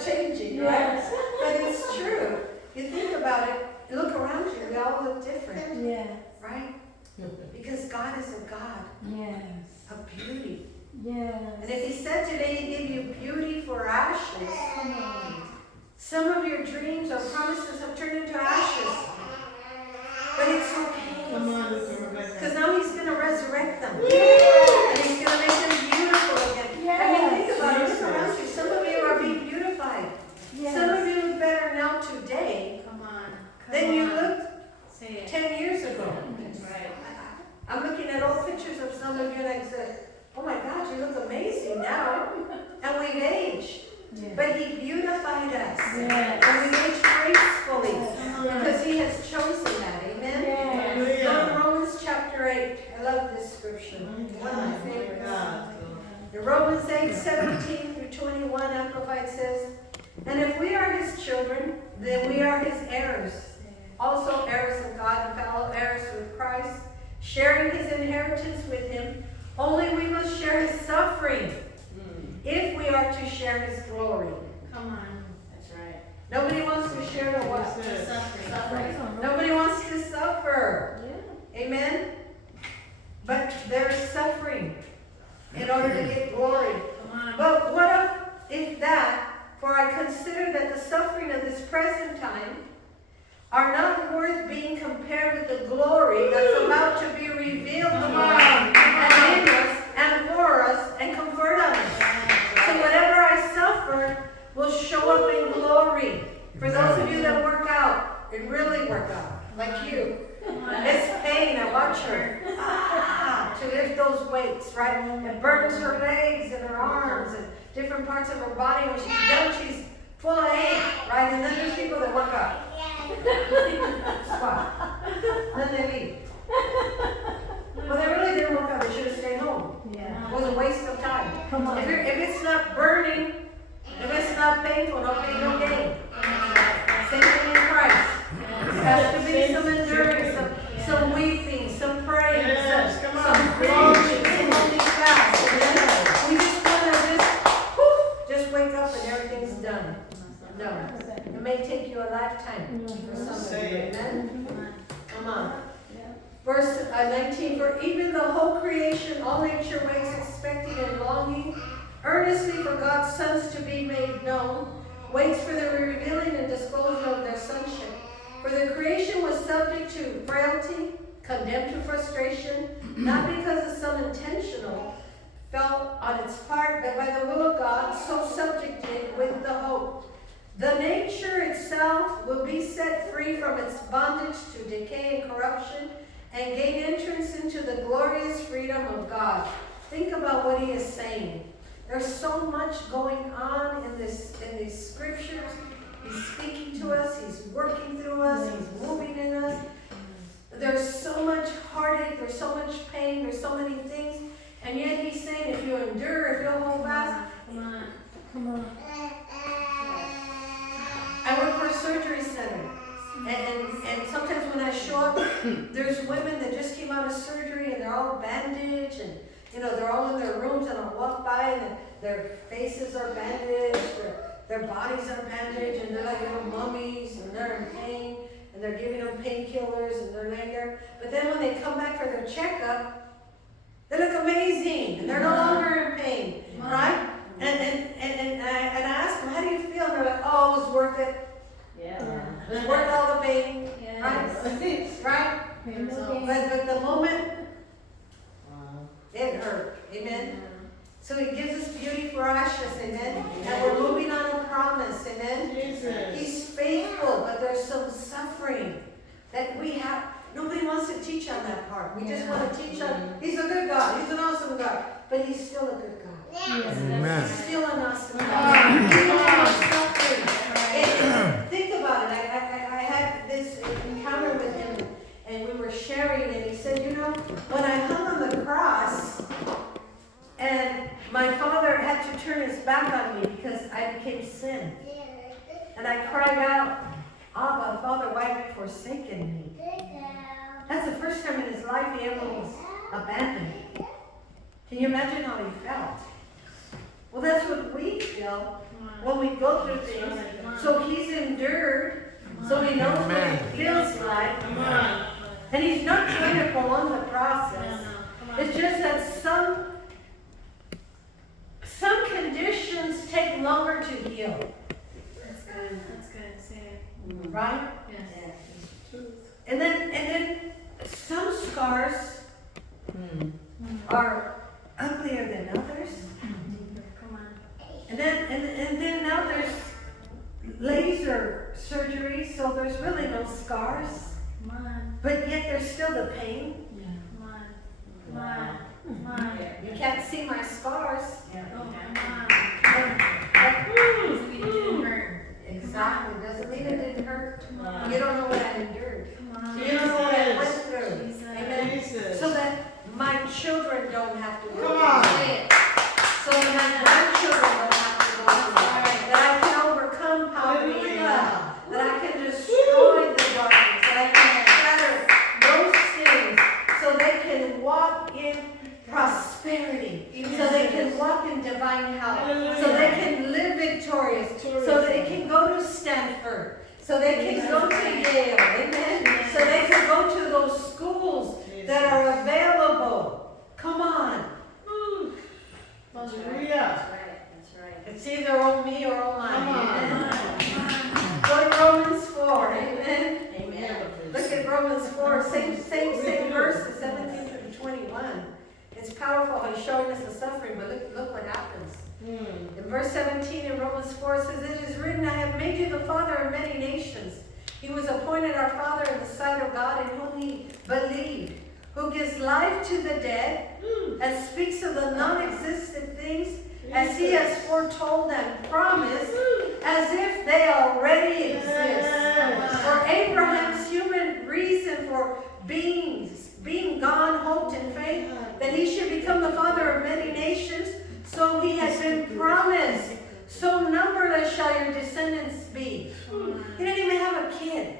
changing, right? But it's true. You think about it, look around you, we all look different. Yes. Right? Because God is a God of beauty. Yes. And if He said today He gave you beauty for ashes, some of your dreams or promises have turned into ashes. But it's okay. Come on, Rebekah. Because now He's going to resurrect them. And He's going to make them beautiful again. I mean, think about it. Look around you. Some of you are being beautified. Some of you look better now today than you looked 10 years ago. That's right. I'm looking at old pictures of some of you and I said, oh my gosh, you look amazing now. And we've aged. But He beautified us. And we age gracefully. Because He has chosen that. Amen? Go to Romans chapter 8. I love this scripture. One of my favorites. In Romans 8:17 through 21, Amplified says, and if we are His children, then we are His heirs. Also heirs of God and fellow heirs with Christ, sharing His inheritance with Him. Only we must share His suffering if we are to share His glory. Come on. That's right. Nobody wants to share the what? Suffering. Nobody wants to suffer. Amen? But there is suffering in order to get glory. But what if that, for I consider that the suffering of this present time are not worth being compared with the glory that's about to be revealed tomorrow and in us and for us and convert us. So whatever I suffer will show up in glory. For those of you that work out, and really work out, like you. It's pain. I watch her to lift those weights, right? It burns her legs and her arms and different parts of her body. When she's done, she's full of ache, right? And then there's people that work out. Squat. Then they leave. Well, they really didn't work out. They should have stayed home. It was a waste of time. If it's not burning, if it's not painful, no pain, no gain. Same thing in Christ. There has to be some endurance, some weeping, some praying, some preaching, some holding fast. And then we just want to just wake up and everything's done. No. It may take you a lifetime for some of you. Amen? Come on. Verse 19, for even the whole creation, all nature waits expecting and longing, earnestly for God's sons to be made known, waits for the revealing and disclosure of their sonship. For the creation was subject to frailty, condemned to frustration, not because of some intentional felt on its part, but by the will of God, so subjected with the hope. The nature itself will be set free from its bondage to decay and corruption, and gain entrance into the glorious freedom of God. Think about what he is saying. There's so much going on in these scriptures. He's speaking to us. He's working through us. He's moving in us. There's so much heartache. There's so much pain. There's so many things. And yet he's saying, if you endure, if you hold fast. Come on. I work for a surgery center. And sometimes when I show up, there's women that just came out of surgery and they're all bandaged and they're all in their rooms, and I'll walk by and their faces are bandaged, their bodies are bandaged, and they're like little mummies, and they're in pain, and they're giving them painkillers, and they're laying there. But then when they come back for their checkup, they look amazing, and they're no longer in pain, right? And I ask them, how do you feel? And they're like, oh, it was worth it. It was worth all the pain, right? Right? But the moment, it hurt. Amen? So he gives us beauty for ashes. Amen? And we're moving on a promise. Amen? He's faithful, but there's some suffering that we have. Nobody wants to teach on that part. We just want to teach on, he's a good God. He's an awesome God. But he's still a good God. Amen. He's still an awesome God. He wants suffering. Think about it. I had this encounter with him, and we were sharing, and he said, when I hung on the cross, and my father had to turn his back on me because I became sin. And I cried out, Abba, Father, why have you forsaken me? That's the first time in his life he ever was abandoned. Can you imagine how he felt? Well, that's what we feel when we go through things. So he's endured, so he knows what it feels like. And he's not trying to prolong the process. It's just that some conditions take longer to heal. That's good. That's good. Say it. Right? Yes. And then some scars are uglier than others. Come on. And then now there's laser surgery, so there's really no scars. Come on. But yet there's still the pain. Come on. Come on. Come on. You can't see my scars. Oh, come on. But, Doesn't mean it didn't hurt. exactly. Doesn't mean it didn't hurt. Come on. You don't know what I endured. Come on. You don't know what I went through. Jesus. Amen. Jesus. So that my children don't have to go Come through on. it. So that my grandchildren don't have to go through it. That I can overcome poverty and lack. That I can destroy the darkness. That I can shatter those things so they can walk in prosperity. So they can walk in divine health. So they can live victorious. So they can go to Stanford. So they can go to Yale. Amen. So they can go to those schools that are available. Come on. Hallelujah. That's right. That's right. It's either on me or on mine. Come on. Amen. Go to Romans 4. Amen. Amen. Look at Romans 4. Same verses, 17 through 21. It's powerful how he's showing us the suffering, but look what happens. In verse 17 in Romans 4 it says, "It is written, I have made you the father of many nations. He was appointed our father in the sight of God in whom he believed, who gives life to the dead and speaks of the non-existent things as he has foretold and promised, as if they already exist. For Abraham's human reason for being gone hoped in faith that he should become the father of many nations. So he has been promised. So numberless shall your descendants be." He didn't even have a kid.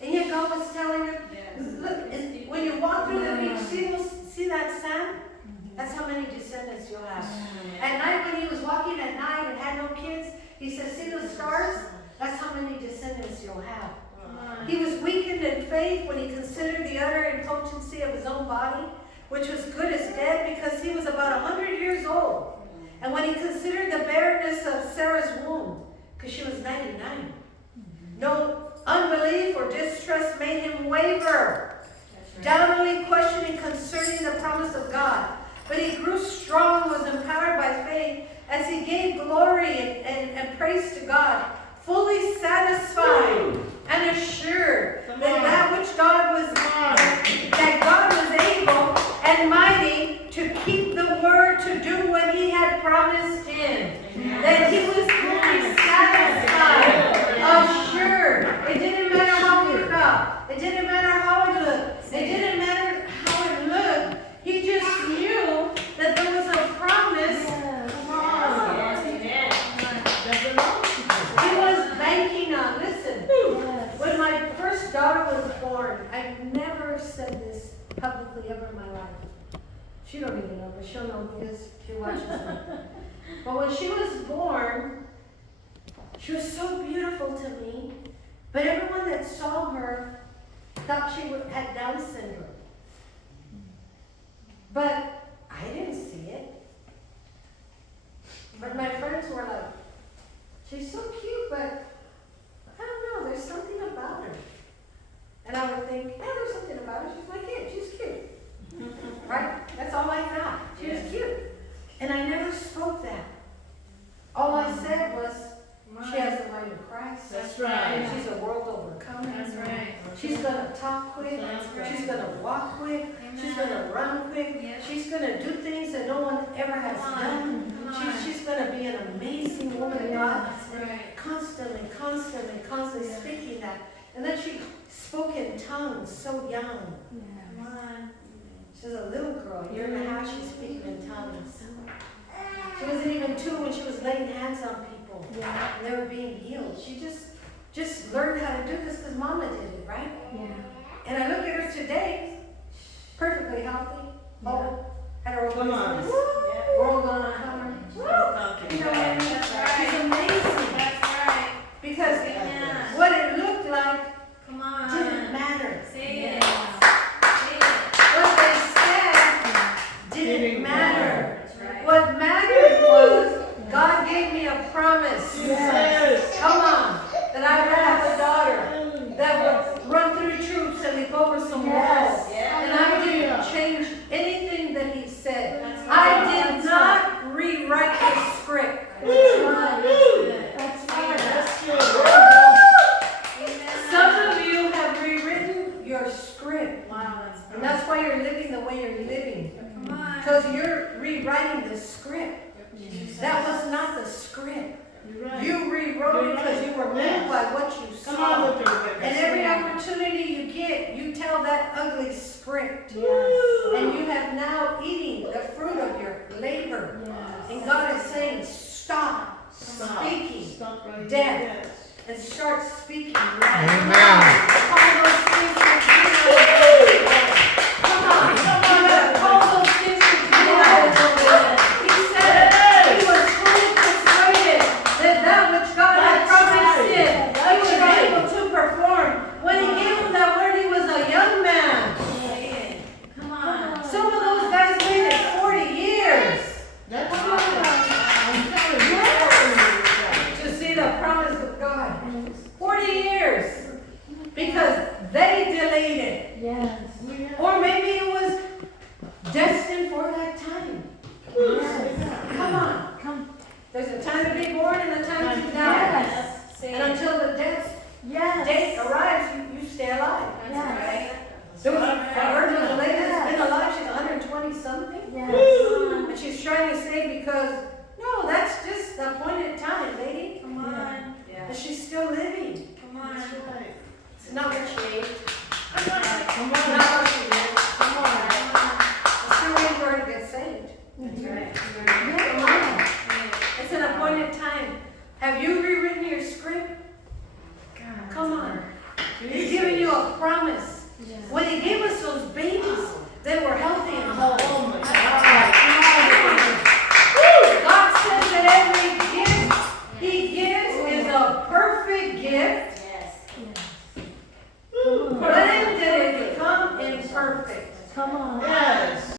And yet God was telling him, look, when you walk through the beach, see that sand? That's how many descendants you'll have. At night when he was walking at night and had no kids, he said, see the stars? That's how many descendants you'll have. He was weakened in faith when he considered the utter impotency of his own body, which was good as dead, because he was about 100 years old. And when he considered the barrenness of Sarah's womb, because she was 99, no unbelief or distrust made him waver, doubtingly questioning concerning the promise of God. But he grew strong, was empowered by faith, as he gave glory and praise to God, fully satisfied and assured that God was able and mighty to keep the word, to do what he had promised him. That he was fully satisfied, assured. It didn't matter how he felt. It didn't matter how it looked. It didn't matter how it looked. He just knew that there was a promise. He was banking on. Listen, when my first daughter was born, I've never said this publicly ever in my life. She don't even know, but she'll know because she watches me. But when she was born, she was so beautiful to me. But everyone that saw her thought she had Down syndrome. But I didn't see it. But my friends were like, she's so cute, but I don't know, there's something about her. And I would think, yeah, there's something about her. She's my kid. She's cute. Right? That's all I thought. She was cute. And I never spoke that. All I said was, she has the mind of Christ. That's right. And she's a world overcomer. That's right. She's going to talk quick. That's right. She's going to walk quick. Amen. She's going to run quick. Yes. She's going to do things that no one ever has Come on. done. Come on. She's going to be an amazing woman of God. That's right. Constantly speaking that. And then she spoke in tongues so young. Come on. She's a little girl, a year and a half, she's speaking in tongues. She wasn't even 2 when she was laying hands on people. And they were being healed. She just learned how to do this because Mama did it, right? And I look at her today, perfectly healthy, whole, had her own Come on. business, world overcomer. You know what I mean? She's amazing. Yes. Come on. That I would have a daughter that would run through troops and leap over some walls. And I didn't change anything that he said. I did not rewrite the script. That's right. Some of you have rewritten your script. And that's why you're living the way you're living. Because you're rewriting the script. That was not the script. You rewrote it because you were moved by what you saw. And every opportunity you get, you tell that ugly script. And you have now eating the fruit of your labor. And God is saying, stop speaking death and start speaking life. Amen. Call those things that be not. Come on, call those things that be not. He said he was fully persuaded that that which God had promised him, he was able to perform. When he gave him that word, he was a young man. Come on. Some of those guys waited 40 years to see the promise of God. 40 years. Because they delayed it. Yes. Or maybe it was destined for that time. Come on. Come. There's a time to be born and a time to die. Yes. And until the death Yes. date arrives, you stay alive. Yes. There was, I heard there was a lady that's been alive, she's 120 something. Yes. And she's trying to say because, no, that's just the appointed time, lady. Come on. But she's still living. Come on. It's not what she ate. Come It's on. not what she did. Come on. It's still waiting for her to get saved. Come on. It's an appointed time. Have you rewritten your script? Come on. He's giving you a promise. When he gave us those babies, they were healthy and whole. Oh my God says that every gift he gives is a perfect gift. When did it become imperfect? Come on. When